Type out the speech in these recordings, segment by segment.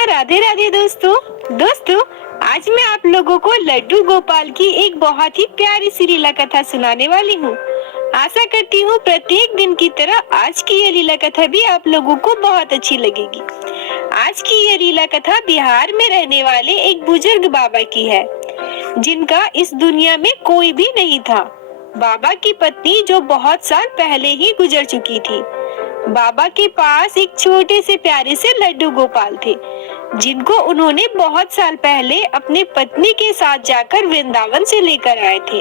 राधे राधे दोस्तों, आज मैं आप लोगों को लड्डू गोपाल की एक बहुत ही प्यारी सी लीला कथा सुनाने वाली हूँ। आशा करती हूँ प्रत्येक दिन की तरह आज की ये लीला कथा भी आप लोगों को बहुत अच्छी लगेगी। आज की ये लीला कथा बिहार में रहने वाले एक बुजुर्ग बाबा की है, जिनका इस दुनिया में कोई भी नहीं था। बाबा की पत्नी जो बहुत साल पहले ही गुजर चुकी थी। बाबा के पास एक छोटे से प्यारे से लड्डू गोपाल थे, जिनको उन्होंने बहुत साल पहले अपनी पत्नी के साथ जाकर वृंदावन से लेकर आए थे।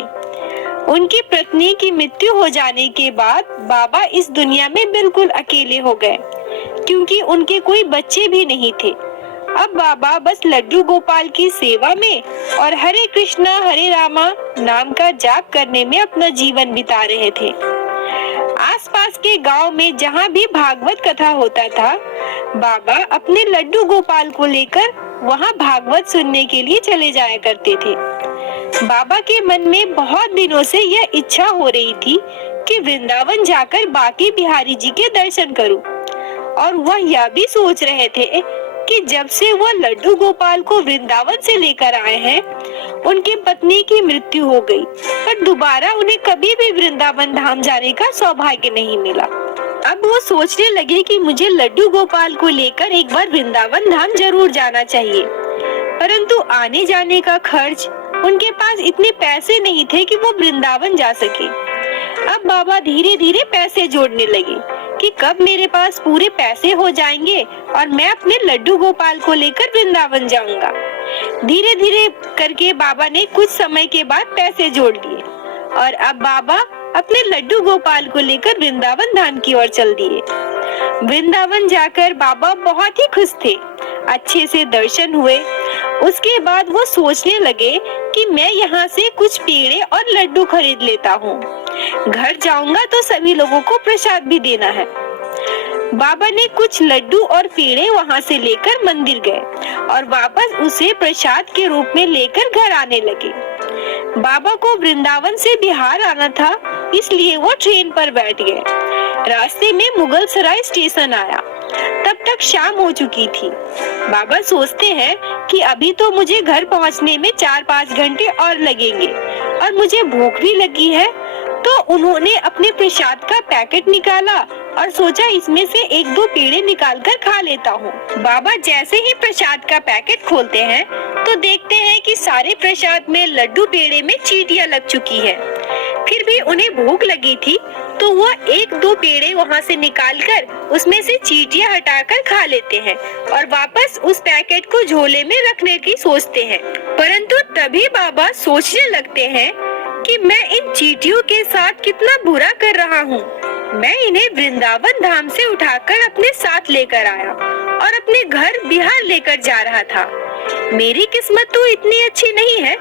उनकी पत्नी की मृत्यु हो जाने के बाद बाबा इस दुनिया में बिल्कुल अकेले हो गए, क्योंकि उनके कोई बच्चे भी नहीं थे। अब बाबा बस लड्डू गोपाल की सेवा में और हरे कृष्णा हरे रामा नाम का जाप करने में अपना जीवन बिता रहे थे। आसपास के गांव में जहां भी भागवत कथा होता था, बाबा अपने लड्डू गोपाल को लेकर वहां भागवत सुनने के लिए चले जाया करते थे। बाबा के मन में बहुत दिनों से यह इच्छा हो रही थी कि वृंदावन जाकर बाकी बिहारी जी के दर्शन करूं, और वह यह भी सोच रहे थे कि जब से वह लड्डू गोपाल को वृंदावन से लेकर आए हैं, उनकी पत्नी की मृत्यु हो गई, पर दोबारा उन्हें कभी भी वृंदावन धाम जाने का सौभाग्य नहीं मिला। अब वो सोचने लगे कि मुझे लड्डू गोपाल को लेकर एक बार वृंदावन धाम जरूर जाना चाहिए, परंतु आने जाने का खर्च, उनके पास इतने पैसे नहीं थे कि वो वृंदावन जा सके। अब बाबा धीरे धीरे पैसे जोड़ने लगे कि कब मेरे पास पूरे पैसे हो जाएंगे और मैं अपने लड्डू गोपाल को लेकर वृंदावन जाऊंगा। धीरे धीरे करके बाबा ने कुछ समय के बाद पैसे जोड़ लिए और अब बाबा अपने लड्डू गोपाल को लेकर वृंदावन धाम की ओर चल दिए। वृंदावन जाकर बाबा बहुत ही खुश थे। अच्छे से दर्शन हुए। उसके बाद वो सोचने लगे कि मैं यहाँ से कुछ पेड़े और लड्डू खरीद लेता हूँ। घर जाऊंगा तो सभी लोगों को प्रसाद भी देना है। बाबा ने कुछ लड्डू और पेड़े वहाँ से लेकर मंदिर गए और वापस उसे प्रसाद के रूप में लेकर घर आने लगे। बाबा को वृंदावन से बिहार आना था, इसलिए वो ट्रेन पर बैठ गए। रास्ते में मुगल सराय स्टेशन आया। तब तक शाम हो चुकी थी। बाबा सोचते हैं कि अभी तो मुझे घर पहुंचने में 4-5 घंटे और लगेंगे और मुझे भूख भी लगी है, तो उन्होंने अपने प्रसाद का पैकेट निकाला और सोचा इसमें से 1-2 पेड़े निकालकर खा लेता हूँ। बाबा जैसे ही प्रसाद का पैकेट खोलते हैं तो देखते हैं कि सारे प्रसाद में लड्डू पेड़े में चींटियां लग चुकी है। फिर भी उन्हें भूख लगी थी, तो वह 1-2 पेड़े वहाँ से निकालकर उसमें से चींटियां हटाकर खा लेते हैं और वापस उस पैकेट को झोले में रखने की सोचते हैं। परंतु तभी बाबा सोचने लगते हैं कि मैं इन चींटियों के साथ कितना बुरा कर रहा हूँ। मैं इन्हें वृंदावन धाम से उठाकर अपने साथ लेकर आया और अपने घर बिहार लेकर जा रहा था। मेरी किस्मत तो इतनी अच्छी नहीं है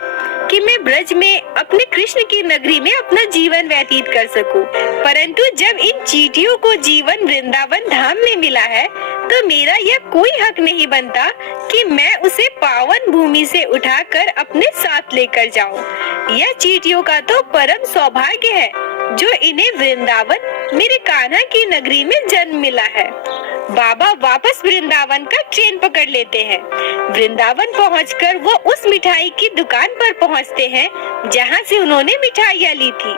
कि मैं ब्रज में अपने कृष्ण की नगरी में अपना जीवन व्यतीत कर सकूं। परंतु जब इन चींटियों को जीवन वृंदावन धाम में मिला है, तो मेरा यह कोई हक नहीं बनता कि मैं उसे पावन भूमि से उठाकर अपने साथ लेकर जाऊं। यह चींटियों का तो परम सौभाग्य है जो इन्हें वृंदावन मेरे कान्हा की नगरी में जन्म मिला है। बाबा वापस वृंदावन का ट्रेन पकड़ लेते हैं। वृंदावन पहुंचकर वो उस मिठाई की दुकान पर पहुंचते हैं जहां से उन्होंने मिठाइयाँ ली थी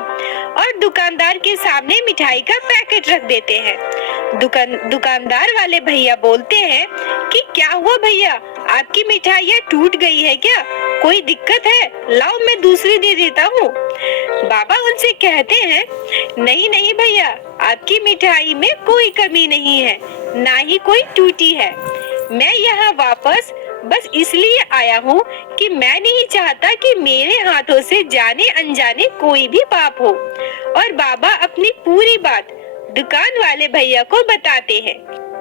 और दुकानदार के सामने मिठाई का पैकेट रख देते हैं। दुकानदार वाले भैया बोलते हैं कि क्या हुआ भैया, आपकी मिठाइयाँ टूट गई है क्या? कोई दिक्कत है? लाओ मैं दूसरी दे देता हूँ। बाबा उनसे कहते हैं, नहीं नहीं भैया, आपकी मिठाई में कोई कमी नहीं है, ना ही कोई टूटी है। मैं यहाँ वापस बस इसलिए आया हूँ कि मैं नहीं चाहता कि मेरे हाथों से जाने अनजाने कोई भी पाप हो। और बाबा अपनी पूरी बात दुकान वाले भैया को बताते हैं।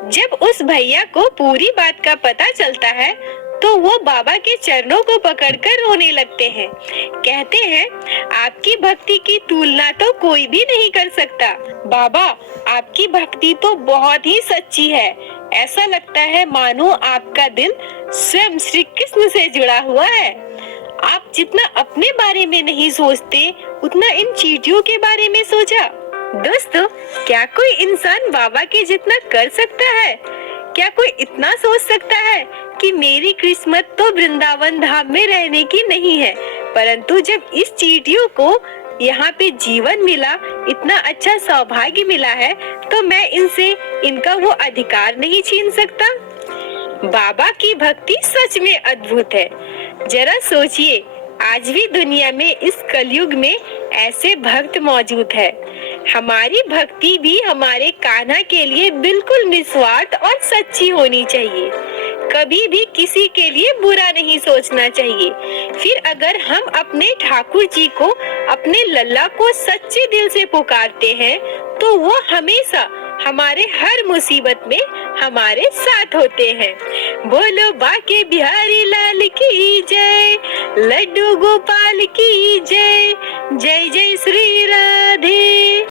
जब उस भैया को पूरी बात का पता चलता है, तो वो बाबा के चरणों को पकड़कर रोने लगते हैं। कहते हैं, आपकी भक्ति की तुलना तो कोई भी नहीं कर सकता। बाबा, आपकी भक्ति तो बहुत ही सच्ची है। ऐसा लगता है मानो आपका दिल स्वयं श्री कृष्ण से जुड़ा हुआ है। आप जितना अपने बारे में नहीं सोचते, उतना इन चींटियों के बारे में सोचा। दोस्तों, क्या कोई इंसान बाबा के जितना कर सकता है? क्या कोई इतना सोच सकता है कि मेरी किस्मत तो वृंदावन धाम में रहने की नहीं है, परंतु जब इस चींटियों को यहाँ पे जीवन मिला, इतना अच्छा सौभाग्य मिला है, तो मैं इनसे इनका वो अधिकार नहीं छीन सकता। बाबा की भक्ति सच में अद्भुत है। जरा सोचिए, आज भी दुनिया में इस कलयुग में ऐसे भक्त मौजूद है। हमारी भक्ति भी हमारे कान्हा के लिए बिल्कुल निस्वार्थ और सच्ची होनी चाहिए। कभी भी किसी के लिए बुरा नहीं सोचना चाहिए। फिर अगर हम अपने ठाकुर जी को, अपने लल्ला को सच्चे दिल से पुकारते हैं, तो वो हमेशा हमारे हर मुसीबत में हमारे साथ होते हैं। बोलो बाके बिहारी लाल की जय, लड्डू गोपाल की जय, जय जय श्री राधे।